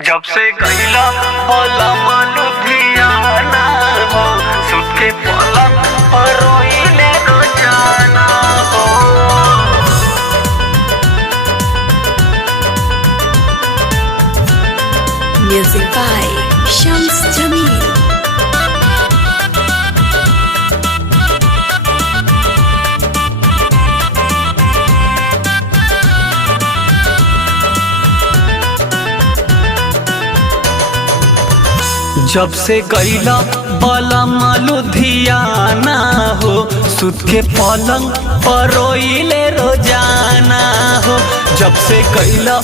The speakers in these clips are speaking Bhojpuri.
जब से गईला पलम लुधियाना हो, सुत के पलंग पर रोइले रोजाना हो। Music by Shams Jamil. जब से गईला पलम लुधियाना हो, सुत के पलंग पर रोइले रोजाना हो। जब से गईला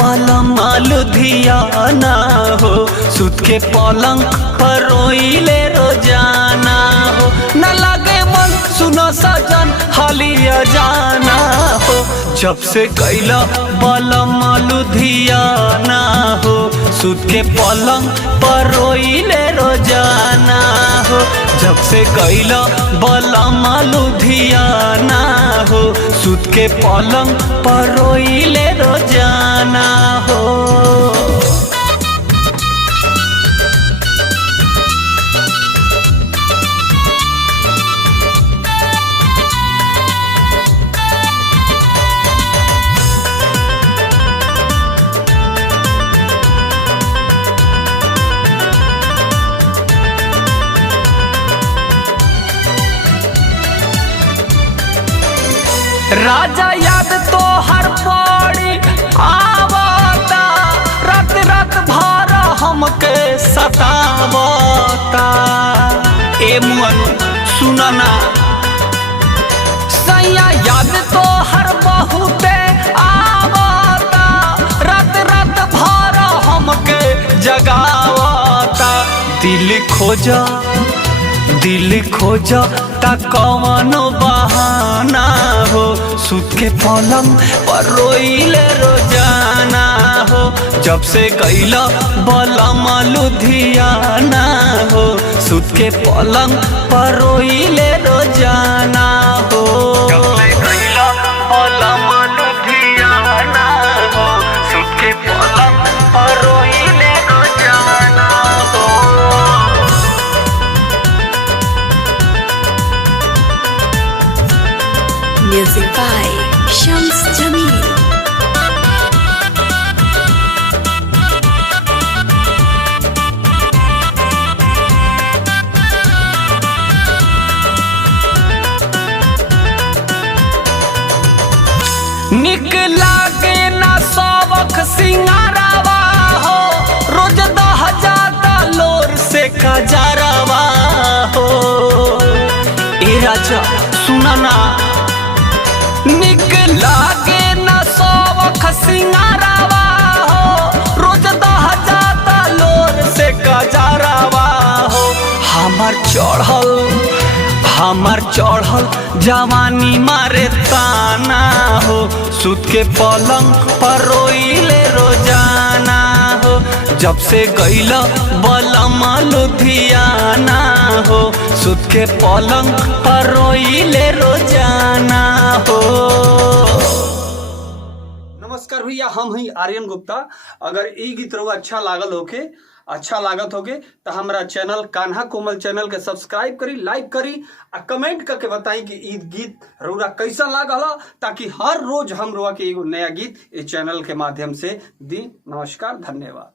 पलम लुधियाना हो, सुत के पलंग पर रोइले रोजाना हो। न लगे मन सुनो सजन हालिया जाना हो। जब से गईला पलम लुधियाना हो, सुत के पलंग पर रोइले रोजाना हो। जब से गईला पलम लुधियाना हो, सुत के पलंग पर रोइले रोजाना हो। राजा याद तो हर पड़ी आवता, रात रात भर हमके सतावता। ए मुअन सुनना सैया याद तो हर बहुते आवता, रात रात भर हमके जगावता। दिल खोजा ता कवनो बहाना हो, सुत के पलंग पर रोइले रोजाना हो। जब से गईला पलम लुधियाना हो, सुत के पलंग पर रोइले रोजाना हो। जब से गईला पलम लुधियाना हो, सुत के पलंग पर रोइले रोजाना हो। Music by Shams Jamil. निक लागे ना सबक सिंगारावा हो, रोज दह जाता लोर से कजरावा हो। ए राजा सुना ना, निक लागे ना सबक सिंगारावा हो, रोज दह जाता लोर से कजरावा हो। हमार चढ़ल जवानी मारे ताना हो, सुत के पलंग पर रोइले रोजाना हो। जब से गईला पलम लुधियाना हो, सुत के पलंग पर रोइले रोजाना हो। नमस्कार भैया, हम ही आर्यन गुप्ता। अगर ई गीत रहुआ अच्छा लागत होगे तो हमारा चैनल कान्हा कोमल चैनल के सब्सक्राइब करी, लाइक करी आ कमेंट करके बताई कि ई गीत रउरा कैसा लागल, ताकि हर रोज हम रुआ के एगो नया गीत इस चैनल के माध्यम से दी। नमस्कार, धन्यवाद।